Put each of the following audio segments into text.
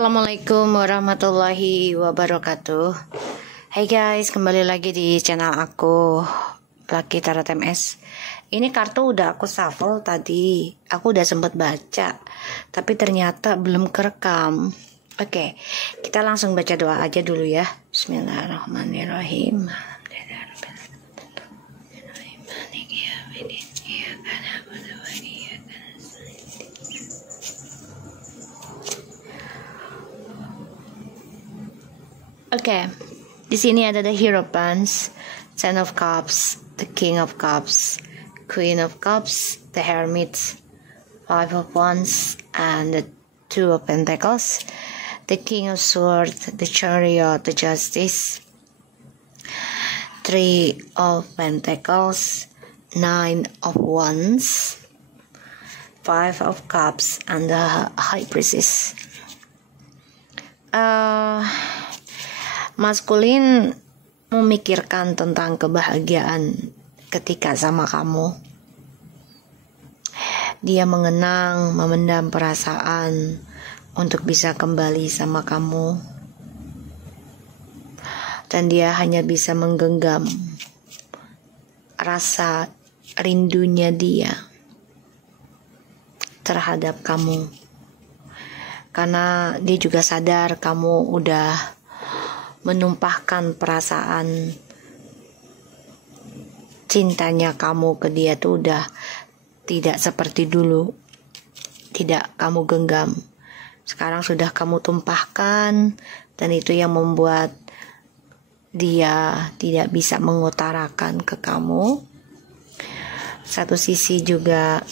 Assalamualaikum warahmatullahi wabarakatuh. Hai guys, kembali lagi di channel aku, Lucky Tarot MS. Ini kartu udah aku shuffle tadi. Aku udah sempet baca, tapi ternyata belum kerekam. Oke, kita langsung baca doa aja dulu ya. Bismillahirrahmanirrahim. Oke, di sini ada the Hierophant, Ten of Cups, the King of Cups, Queen of Cups, the Hermit, Five of Wands, and the Two of Pentacles, the King of Swords, the Chariot, the Justice, Three of Pentacles, Nine of Wands, Five of Cups, and the High Priestess. Maskulin memikirkan tentang kebahagiaan ketika sama kamu. Dia mengenang, memendam perasaan untuk bisa kembali sama kamu. Dan dia hanya bisa menggenggam rasa rindunya dia terhadap kamu. Karena dia juga sadar kamu udah menumpahkan perasaan cintanya kamu ke dia tuh udah tidak seperti dulu, tidak kamu genggam. Sekarang sudah kamu tumpahkan, dan itu yang membuat dia tidak bisa mengutarakan ke kamu. Satu sisi juga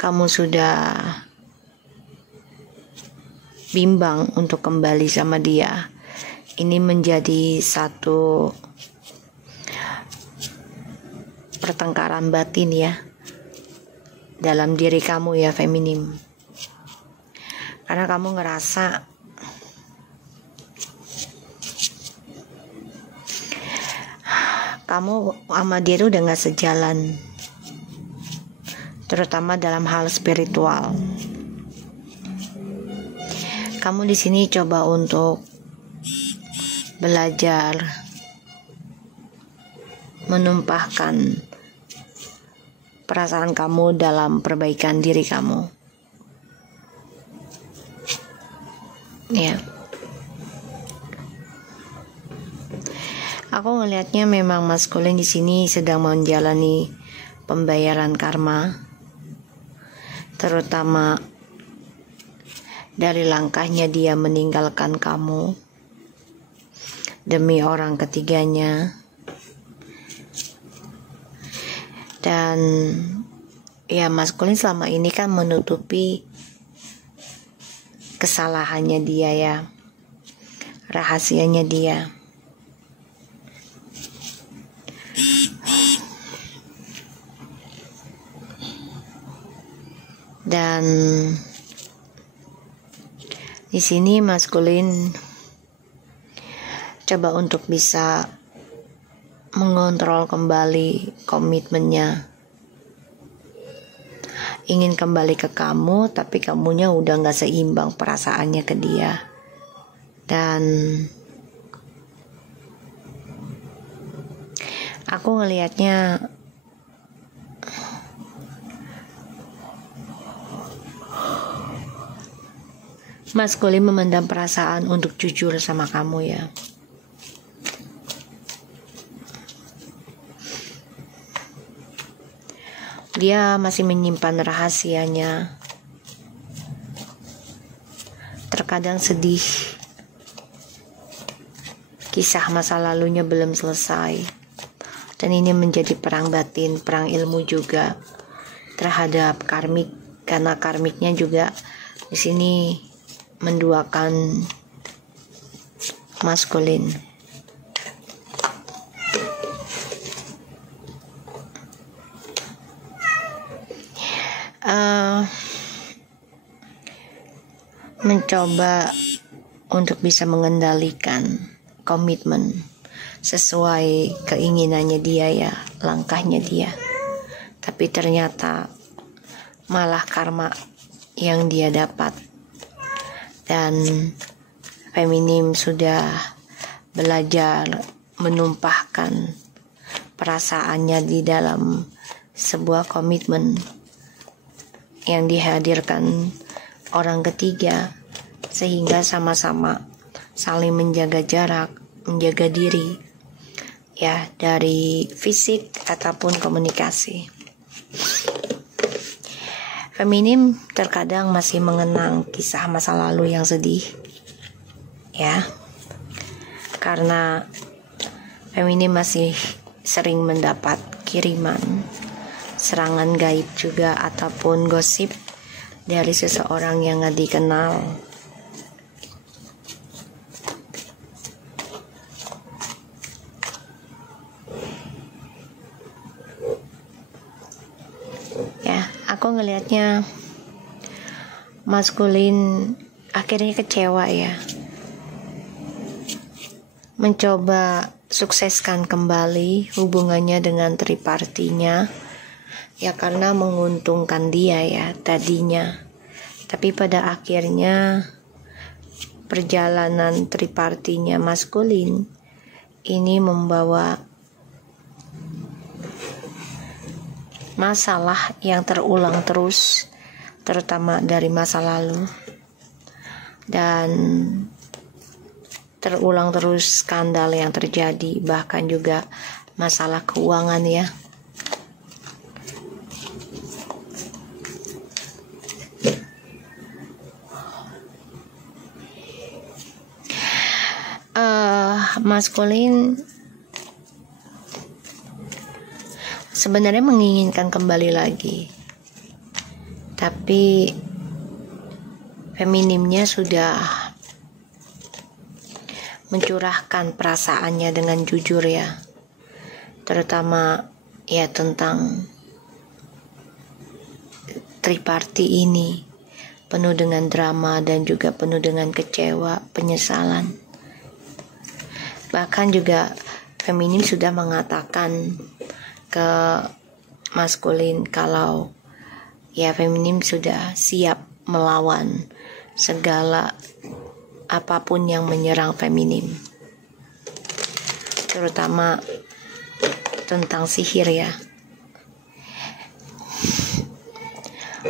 kamu sudah bimbang untuk kembali sama dia. Ini menjadi satu pertengkaran batin ya dalam diri kamu ya, feminim. Karena kamu ngerasa kamu sama dia tuh udah gak sejalan, terutama dalam hal spiritual. Kamu di sini coba untuk belajar menumpahkan perasaan kamu dalam perbaikan diri kamu. Ya. Aku ngelihatnya memang maskulin di sini sedang menjalani pembayaran karma, terutama dari langkahnya dia meninggalkan kamu demi orang ketiganya. Dan ya, maskulin selama ini kan menutupi kesalahannya dia ya, rahasianya dia. Dan di sini maskulin coba untuk bisa mengontrol kembali komitmennya. Ingin kembali ke kamu, tapi kamunya udah gak seimbang perasaannya ke dia. Dan aku ngelihatnya maskulin memendam perasaan untuk jujur sama kamu ya. Dia masih menyimpan rahasianya. Terkadang sedih. Kisah masa lalunya belum selesai. Dan ini menjadi perang batin, perang ilmu juga terhadap karmik, karena karmiknya juga di sini menduakan maskulin. Mencoba untuk bisa mengendalikan komitmen sesuai keinginannya dia ya, langkahnya dia. Tapi ternyata malah karma yang dia dapat dan feminim sudah belajar menumpahkan perasaannya di dalam sebuah komitmen yang dihadirkan orang ketiga, sehingga sama-sama saling menjaga jarak, menjaga diri ya, dari fisik ataupun komunikasi. Feminim terkadang masih mengenang kisah masa lalu yang sedih ya, karena feminim masih sering mendapat kiriman serangan gaib juga ataupun gosip dari seseorang yang gak dikenal. Ya, aku ngelihatnya maskulin akhirnya kecewa ya, mencoba sukseskan kembali hubungannya dengan tripartinya ya, karena menguntungkan dia ya tadinya. Tapi pada akhirnya perjalanan tripartinya maskulin ini membawa masalah yang terulang terus, terutama dari masa lalu, dan terulang terus skandal yang terjadi, bahkan juga masalah keuangan ya. Maskulin sebenarnya menginginkan kembali lagi, tapi feminimnya sudah mencurahkan perasaannya dengan jujur ya, terutama ya tentang triparti ini, penuh dengan drama dan juga penuh dengan kecewa, penyesalan. Bahkan juga feminim sudah mengatakan ke maskulin kalau ya feminim sudah siap melawan segala apapun yang menyerang feminim, terutama tentang sihir ya.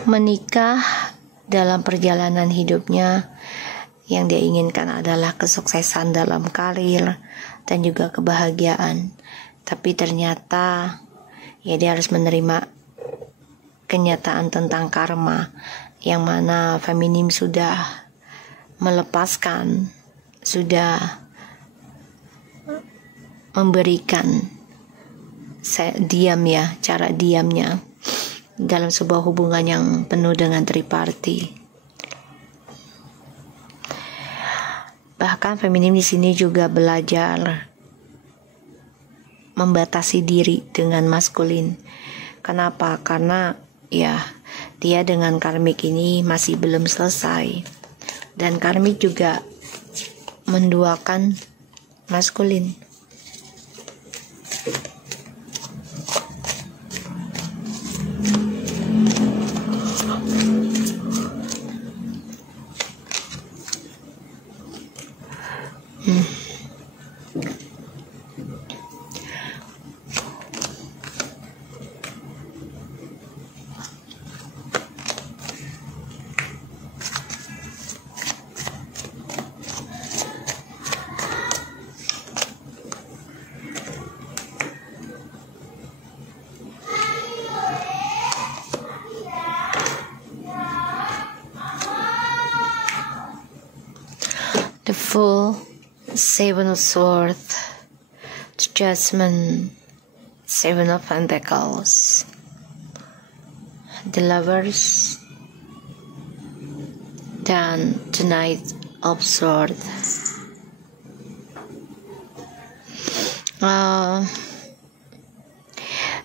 Menikah dalam perjalanan hidupnya, yang dia inginkan adalah kesuksesan dalam karir dan juga kebahagiaan. Tapi ternyata ya dia harus menerima kenyataan tentang karma, yang mana feminim sudah melepaskan, sudah memberikan diam ya, cara diamnya dalam sebuah hubungan yang penuh dengan triparti. Bahkan feminim di sini juga belajar membatasi diri dengan maskulin. Kenapa? Karena ya dia dengan karmik ini masih belum selesai, dan karmik juga menduakan maskulin. The Fool, Seven of Swords, the Judgment, Seven of Pentacles, the Lovers, dan the Knight of Swords.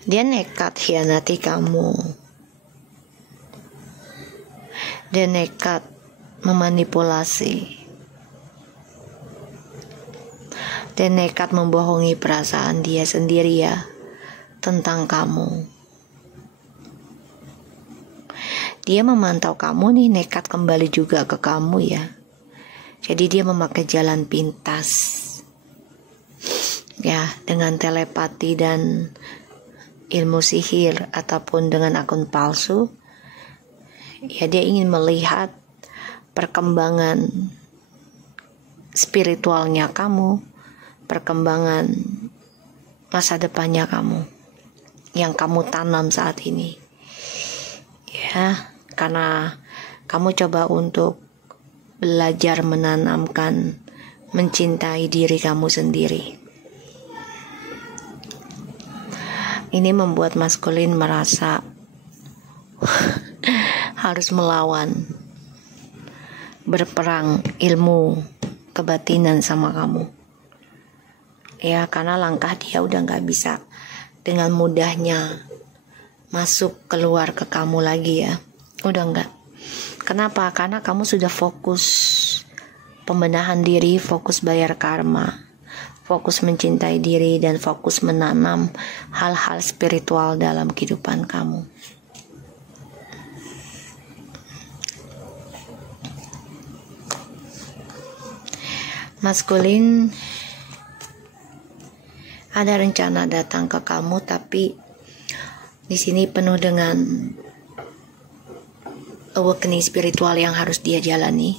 Dia nekat hianati kamu. Dia nekat memanipulasi. Dia nekat membohongi perasaan dia sendiri ya tentang kamu. Dia memantau kamu nih, nekat kembali juga ke kamu ya. Jadi dia memakai jalan pintas, ya, dengan telepati dan ilmu sihir ataupun dengan akun palsu. Ya, dia ingin melihat perkembangan spiritualnya kamu, perkembangan masa depannya kamu yang kamu tanam saat ini. Ya, karena kamu coba untuk belajar menanamkan, mencintai diri kamu sendiri. Ini membuat maskulin merasa harus melawan, berperang ilmu kebatinan sama kamu. Ya, karena langkah dia udah gak bisa dengan mudahnya masuk keluar ke kamu lagi ya. Udah enggak. Kenapa? Karena kamu sudah fokus pembenahan diri, fokus bayar karma, fokus mencintai diri, dan fokus menanam hal-hal spiritual dalam kehidupan kamu. Maskulin ada rencana datang ke kamu, tapi di sini penuh dengan awakening spiritual yang harus dia jalani,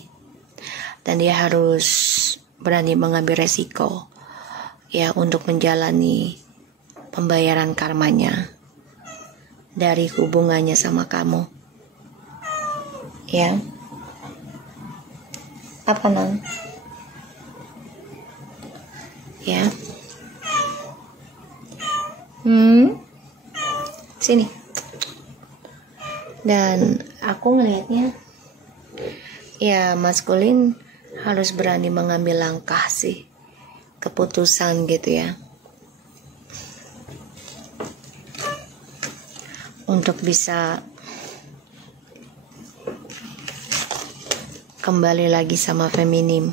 dan dia harus berani mengambil resiko ya untuk menjalani pembayaran karmanya dari hubungannya sama kamu. Ya. Apa Nang? Ya. Sini. Dan aku ngelihatnya ya maskulin harus berani mengambil langkah sih, keputusan gitu ya, untuk bisa kembali lagi sama feminim.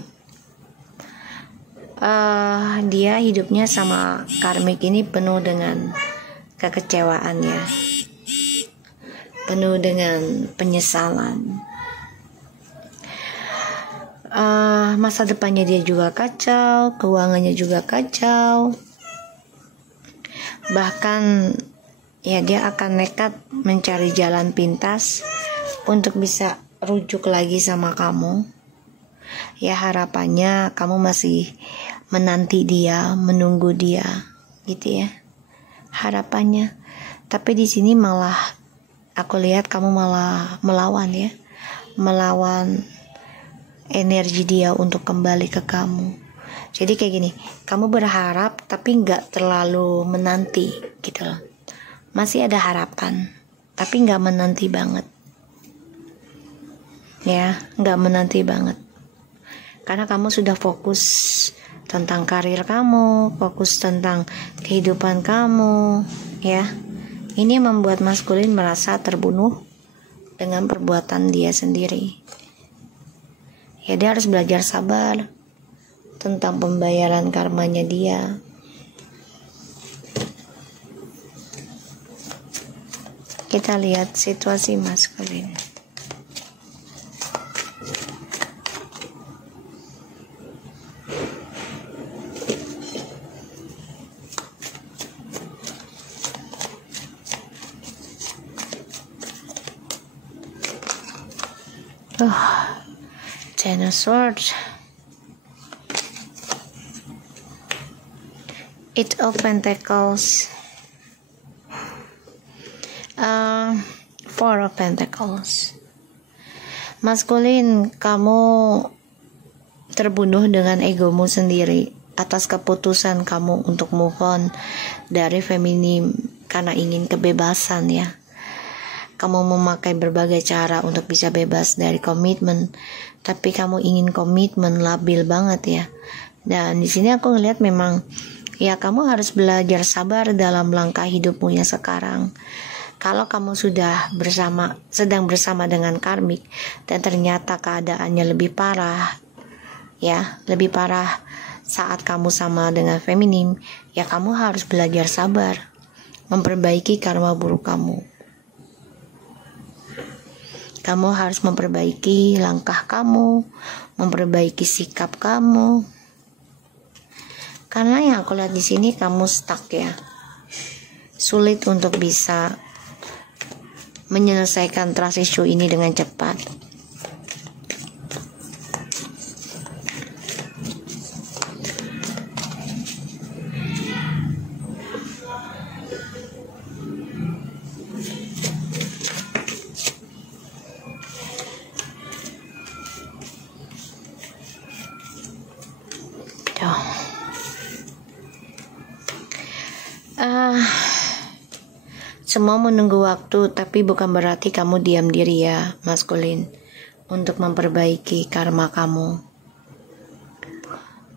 Dia hidupnya sama karmik ini penuh dengan kekecewaan ya, penuh dengan penyesalan. Masa depannya dia juga kacau, keuangannya juga kacau. Bahkan ya dia akan nekat mencari jalan pintas untuk bisa rujuk lagi sama kamu. Ya harapannya kamu masih menanti dia, menunggu dia, gitu ya. Harapannya. Tapi di sini malah aku lihat kamu malah melawan ya. Melawan energi dia untuk kembali ke kamu. Jadi kayak gini, kamu berharap tapi nggak terlalu menanti gitu loh. Masih ada harapan, tapi nggak menanti banget. Ya, nggak menanti banget. Karena kamu sudah fokus tentang karir kamu, fokus tentang kehidupan kamu, ya. Ini membuat maskulin merasa terbunuh dengan perbuatan dia sendiri. Ya, dia harus belajar sabar tentang pembayaran karmanya dia. Kita lihat situasi maskulin. Ten of Swords, Eight of Pentacles, Four of Pentacles. Maskulin, kamu terbunuh dengan egomu sendiri atas keputusan kamu untuk move on dari feminim karena ingin kebebasan ya. Kamu memakai berbagai cara untuk bisa bebas dari komitmen, tapi kamu ingin komitmen labil banget ya. Dan di sini aku ngeliat memang ya kamu harus belajar sabar dalam langkah hidupmu yang sekarang. Kalau kamu sudah sedang bersama dengan karmik dan ternyata keadaannya lebih parah, ya lebih parah saat kamu sama dengan feminim, ya kamu harus belajar sabar, memperbaiki karma buruk kamu. Kamu harus memperbaiki langkah kamu, memperbaiki sikap kamu. Karena yang aku lihat di sini kamu stuck ya. Sulit untuk bisa menyelesaikan trust issue ini dengan cepat. Semua menunggu waktu, tapi bukan berarti kamu diam diri ya, maskulin, untuk memperbaiki karma kamu.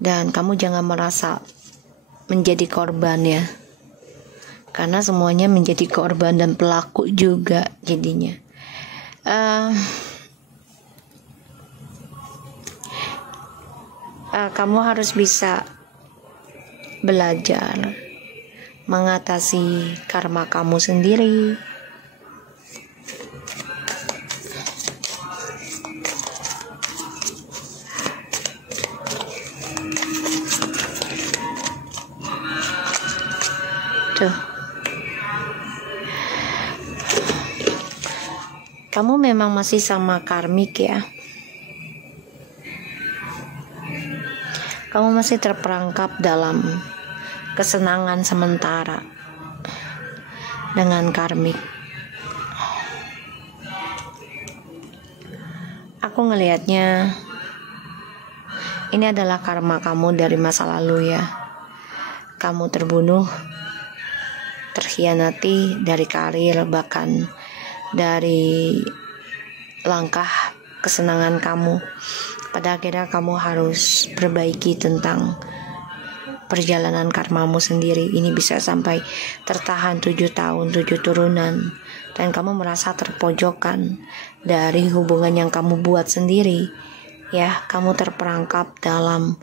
Dan kamu jangan merasa menjadi korban ya, karena semuanya menjadi korban dan pelaku juga jadinya. Kamu harus bisa belajar mengatasi karma kamu sendiri. Tuh. Kamu memang masih sama karmik ya. Kamu masih terperangkap dalam kesenangan sementara dengan karmik. Aku ngelihatnya ini adalah karma kamu dari masa lalu ya. Kamu terbunuh, terkhianati dari karir, bahkan dari langkah kesenangan kamu. Pada akhirnya kamu harus perbaiki tentang perjalanan karmamu sendiri. Ini bisa sampai tertahan 7 tahun, 7 turunan, dan kamu merasa terpojokan dari hubungan yang kamu buat sendiri ya. Kamu terperangkap dalam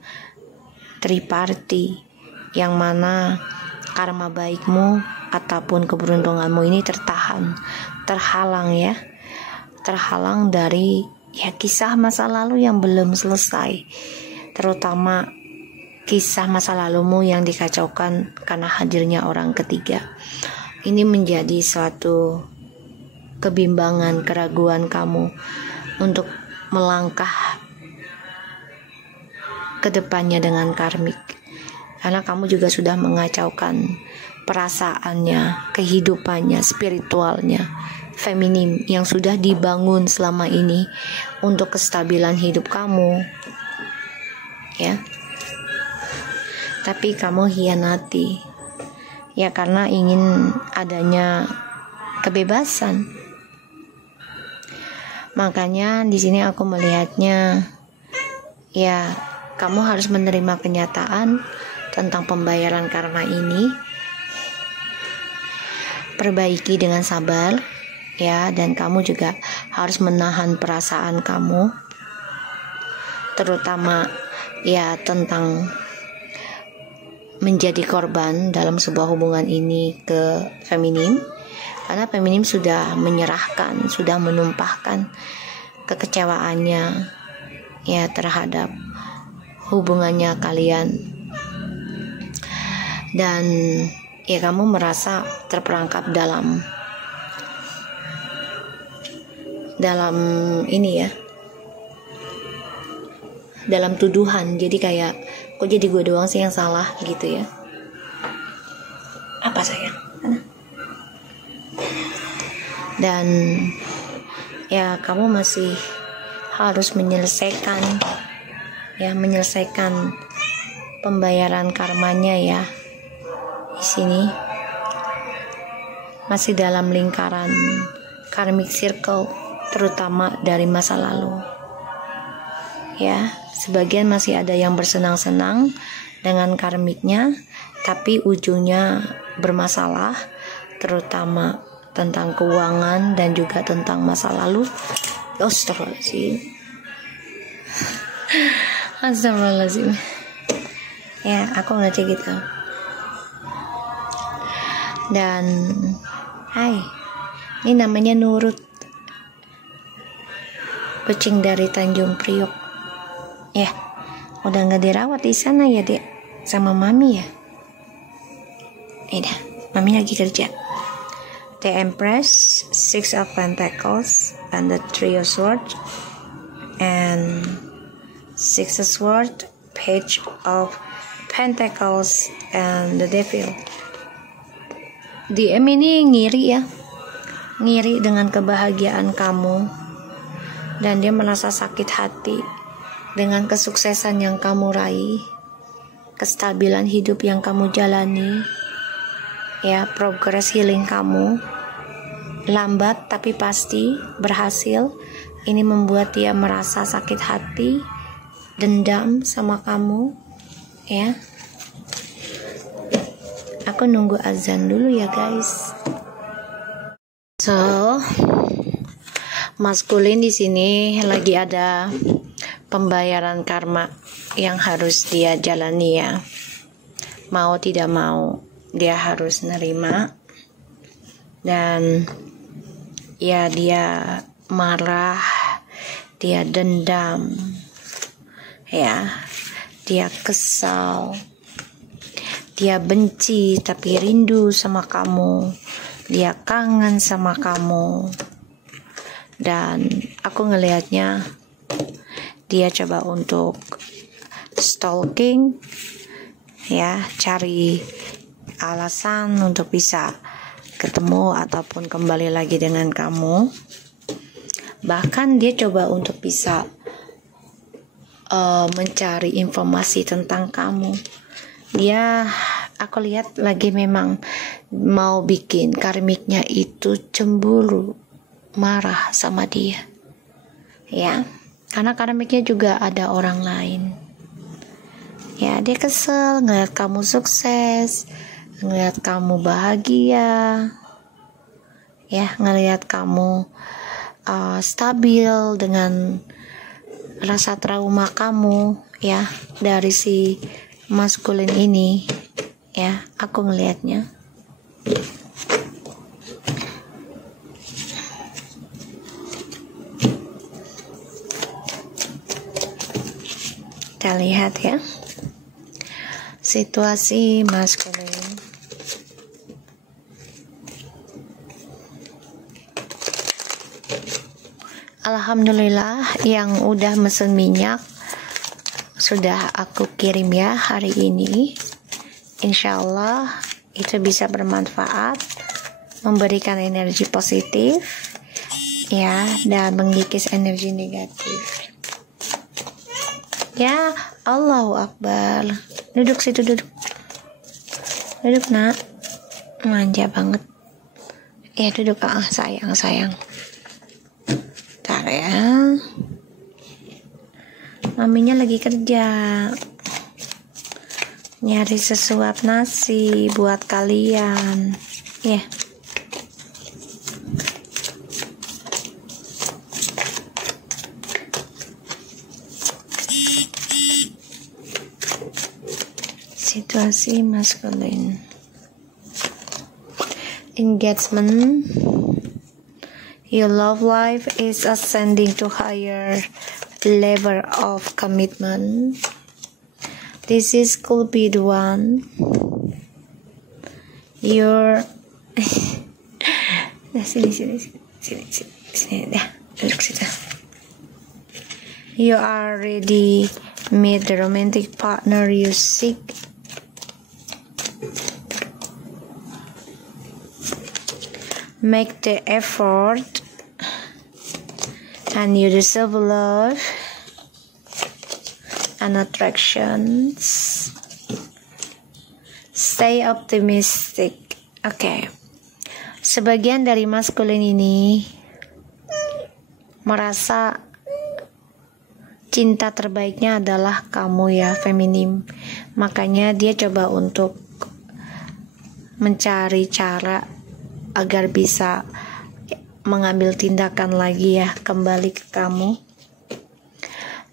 triparty, yang mana karma baikmu ataupun keberuntunganmu ini terhalang ya, terhalang dari ya kisah masa lalu yang belum selesai, terutama kisah masa lalumu yang dikacaukan karena hadirnya orang ketiga. Ini menjadi suatu kebimbangan, keraguan kamu untuk melangkah ke depannya dengan karmik. Karena kamu juga sudah mengacaukan perasaannya, kehidupannya, spiritualnya, feminim yang sudah dibangun selama ini untuk kestabilan hidup kamu. Ya. Tapi kamu hianati ya, karena ingin adanya kebebasan. Makanya di sini aku melihatnya ya, kamu harus menerima kenyataan tentang pembayaran karma ini. Perbaiki dengan sabar ya, dan kamu juga harus menahan perasaan kamu, terutama ya tentang menjadi korban dalam sebuah hubungan ini ke feminim. Karena feminim sudah menyerahkan, sudah menumpahkan kekecewaannya ya terhadap hubungannya kalian. Dan ya kamu merasa terperangkap dalam ini ya, dalam tuduhan. Jadi kayak, kok jadi gue doang sih yang salah gitu ya. Apa sayang? Dan ya kamu masih harus menyelesaikan pembayaran karmanya ya. Di sini masih dalam lingkaran karmic circle, terutama dari masa lalu. Ya, sebagian masih ada yang bersenang-senang dengan karmiknya, tapi ujungnya bermasalah, terutama tentang keuangan dan juga tentang masa lalu. Astagfirullahaladzim. Ya, aku ngerti gitu. Dan ini namanya Nurut, kucing dari Tanjung Priok. Ya, udah nggak dirawat di sana ya dek, sama mami ya. Dah, mami lagi kerja. The Empress, Six of Pentacles, and the Three of Swords, and Six of Swords, Page of Pentacles, and the Devil. DM ini ngiri ya, ngiri dengan kebahagiaan kamu, dan dia merasa sakit hati dengan kesuksesan yang kamu raih, kestabilan hidup yang kamu jalani, ya, progress healing kamu lambat tapi pasti berhasil. Ini membuat dia merasa sakit hati, dendam sama kamu, ya. Aku nunggu azan dulu ya guys. So, maskulin di sini lagi ada pembayaran karma yang harus dia jalani ya. Mau tidak mau, dia harus nerima. Dan ya, dia marah, dia dendam, ya, dia kesal, dia benci tapi rindu sama kamu, dia kangen sama kamu. Dan aku ngelihatnya dia coba untuk stalking, ya, cari alasan untuk bisa ketemu ataupun kembali lagi dengan kamu. Bahkan dia coba untuk bisa mencari informasi tentang kamu. Dia, aku lihat lagi memang mau bikin karmiknya itu cemburu, marah sama dia, ya, karena karmiknya juga ada orang lain. Ya, dia kesel ngeliat kamu sukses, ngeliat kamu bahagia, ya, ngeliat kamu stabil dengan rasa trauma kamu, ya, dari si maskulin ini, ya, aku ngelihatnya. Kita lihat ya situasi maskulin. Alhamdulillah yang udah mesen minyak sudah aku kirim ya hari ini. Insya Allah itu bisa bermanfaat, memberikan energi positif, ya, dan mengikis energi negatif. Ya, Allahu Akbar. Duduk situ, duduk nak, manja banget. Ya, duduk, sayang. Bentar ya, maminya lagi kerja, nyari sesuap nasi buat kalian, ya. Situasi maskulin. Engagement. Your love life is ascending to higher level of commitment. This is could be the one. Your sini dah, duduk situ. You are ready meet the romantic partner you seek. Make the effort and you deserve love and attractions. Stay optimistic. Oke. Sebagian dari maskulin ini merasa cinta terbaiknya adalah kamu ya, feminim. Makanya dia coba untuk mencari cara agar bisa mengambil tindakan lagi ya, kembali ke kamu.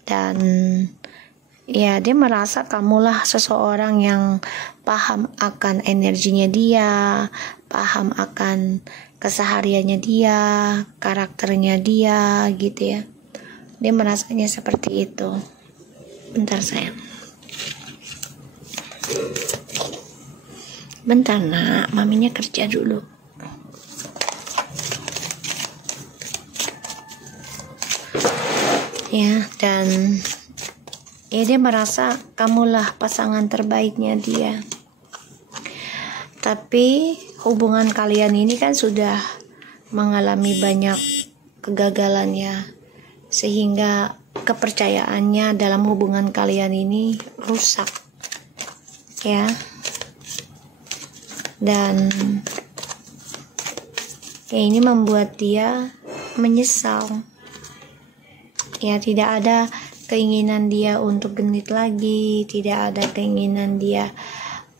Dan ya, dia merasa kamulah seseorang yang paham akan energinya dia, paham akan kesehariannya dia, karakternya dia, gitu ya. Dia merasanya seperti itu. Bentar sayang. Bentar nak, maminya kerja dulu. Ya, dan ya dia merasa kamulah pasangan terbaiknya dia. Tapi hubungan kalian ini kan sudah mengalami banyak kegagalannya, sehingga kepercayaannya dalam hubungan kalian ini rusak. Ya. Dan ya ini membuat dia menyesal. Ya, tidak ada keinginan dia untuk genit lagi, tidak ada keinginan dia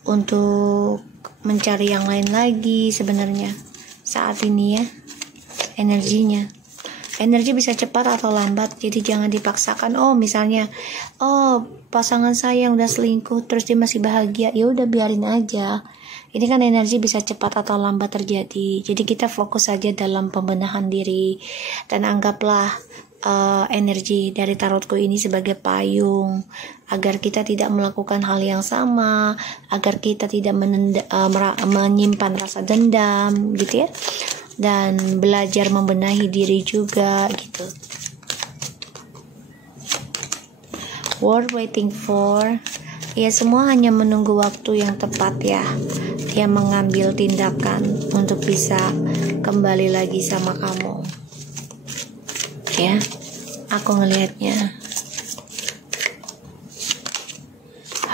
untuk mencari yang lain lagi sebenarnya saat ini ya. Energi bisa cepat atau lambat, jadi jangan dipaksakan. Oh misalnya, oh pasangan saya udah selingkuh terus dia masih bahagia, ya udah biarin aja. Ini kan energi bisa cepat atau lambat terjadi. Jadi kita fokus saja dalam pembenahan diri dan anggaplah energi dari tarotku ini sebagai payung agar kita tidak melakukan hal yang sama, agar kita tidak menyimpan rasa dendam gitu ya, dan belajar membenahi diri juga gitu. Worth waiting for, ya semua hanya menunggu waktu yang tepat ya. Dia mengambil tindakan untuk bisa kembali lagi sama kamu. Ya, aku ngelihatnya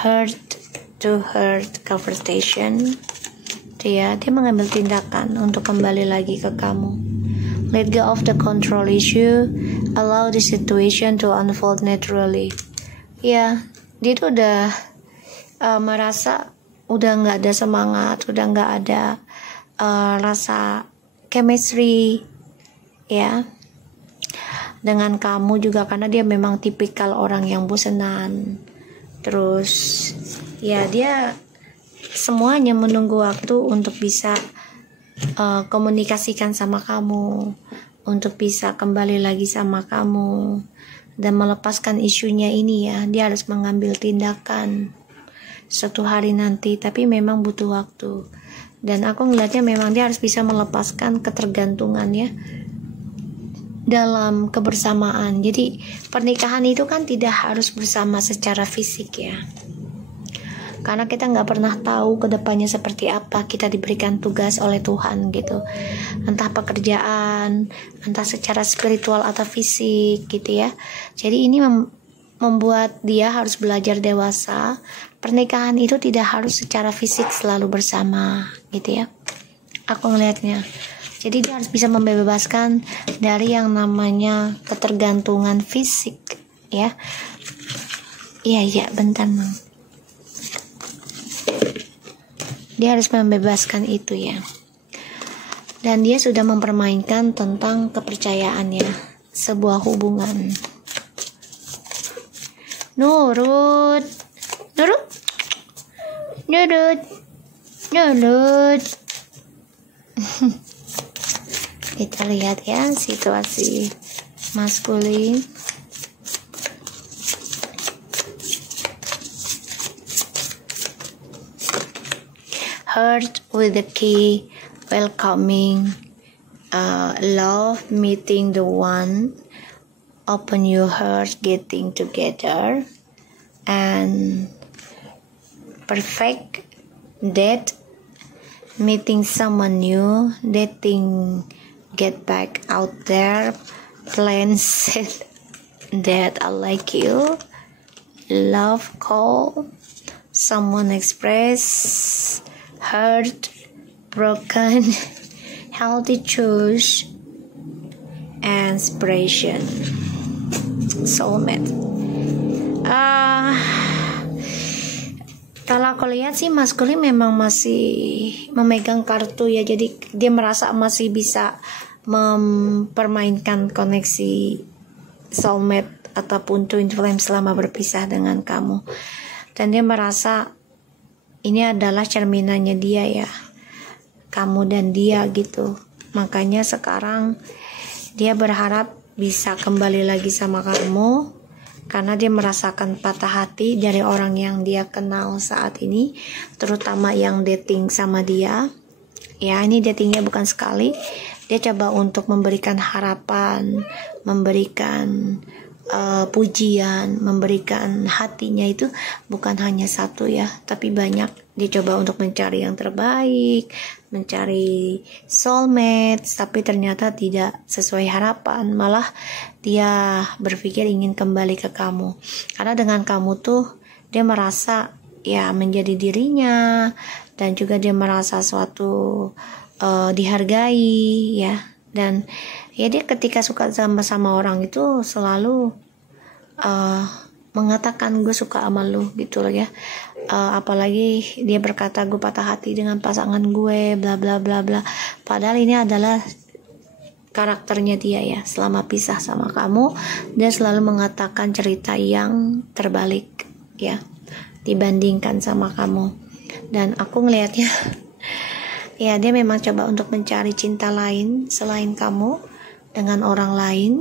heart to heart conversation. Dia mengambil tindakan untuk kembali lagi ke kamu. Let go of the control issue, allow the situation to unfold naturally. Ya, dia tuh udah merasa udah nggak ada semangat, udah nggak ada rasa chemistry ya dengan kamu juga, karena dia memang tipikal orang yang bosenan. Terus ya dia semuanya menunggu waktu untuk bisa komunikasikan sama kamu, untuk bisa kembali lagi sama kamu dan melepaskan isunya ini ya. Dia harus mengambil tindakan suatu hari nanti, tapi memang butuh waktu. Dan aku ngelihatnya memang dia harus bisa melepaskan ketergantungannya dalam kebersamaan. Jadi pernikahan itu kan tidak harus bersama secara fisik ya, karena kita nggak pernah tahu kedepannya seperti apa. Kita diberikan tugas oleh Tuhan gitu, entah pekerjaan, entah secara spiritual atau fisik gitu ya. Jadi ini membuat dia harus belajar dewasa. Pernikahan itu tidak harus secara fisik selalu bersama gitu ya, aku ngelihatnya. Jadi dia harus bisa membebaskan dari yang namanya ketergantungan fisik ya. Iya bentar Mang. Dia harus membebaskan itu ya. Dan dia sudah mempermainkan tentang kepercayaannya sebuah hubungan. Nurut. Kita lihat ya situasi maskulin. Heart with the key, welcoming, love, meeting the one, open your heart, getting together, and perfect date, meeting someone new, dating, get back out there, plan, set that I like you, love call, someone express, hurt, broken, healthy choice, inspiration, soulmate. Kalau aku lihat sih maskulin memang masih memegang kartu ya, jadi dia merasa masih bisa mempermainkan koneksi soulmate ataupun twin flame selama berpisah dengan kamu. Dan dia merasa ini adalah cerminannya dia ya, kamu dan dia gitu. Makanya sekarang dia berharap bisa kembali lagi sama kamu karena dia merasakan patah hati dari orang yang dia kenal saat ini, terutama yang dating sama dia. Ya, ini datingnya bukan sekali. Dia coba untuk memberikan harapan, memberikan pujian, memberikan hatinya itu bukan hanya satu ya, tapi banyak. Dia coba untuk mencari yang terbaik, mencari soulmate, tapi ternyata tidak sesuai harapan. Malah dia berpikir ingin kembali ke kamu, karena dengan kamu tuh dia merasa ya menjadi dirinya, dan juga dia merasa suatu dihargai ya. Dan ya dia ketika suka sama orang itu selalu mengatakan gue suka sama lu gitu loh ya. Apalagi dia berkata gue patah hati dengan pasangan gue bla bla bla bla. Padahal ini adalah karakternya dia ya. Selama pisah sama kamu, dia selalu mengatakan cerita yang terbalik ya dibandingkan sama kamu. Dan aku ngelihatnya ya dia memang coba untuk mencari cinta lain selain kamu dengan orang lain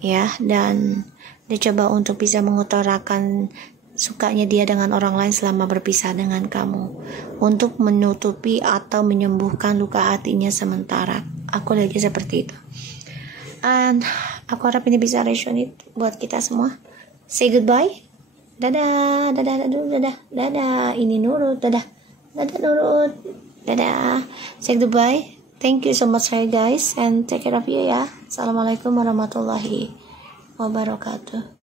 ya, dan dia coba untuk bisa mengutarakan sukanya dia dengan orang lain selama berpisah dengan kamu, untuk menutupi atau menyembuhkan luka hatinya sementara. Aku lihatnya seperti itu. And aku harap ini bisa resonate buat kita semua. Say goodbye. Dadah, dadah, dadah, dadah, dadah. Ini Nurut, dadah, dadah Nurut. Dadah. Say goodbye. Thank you so much guys, and take care of you ya. Assalamualaikum warahmatullahi wabarakatuh.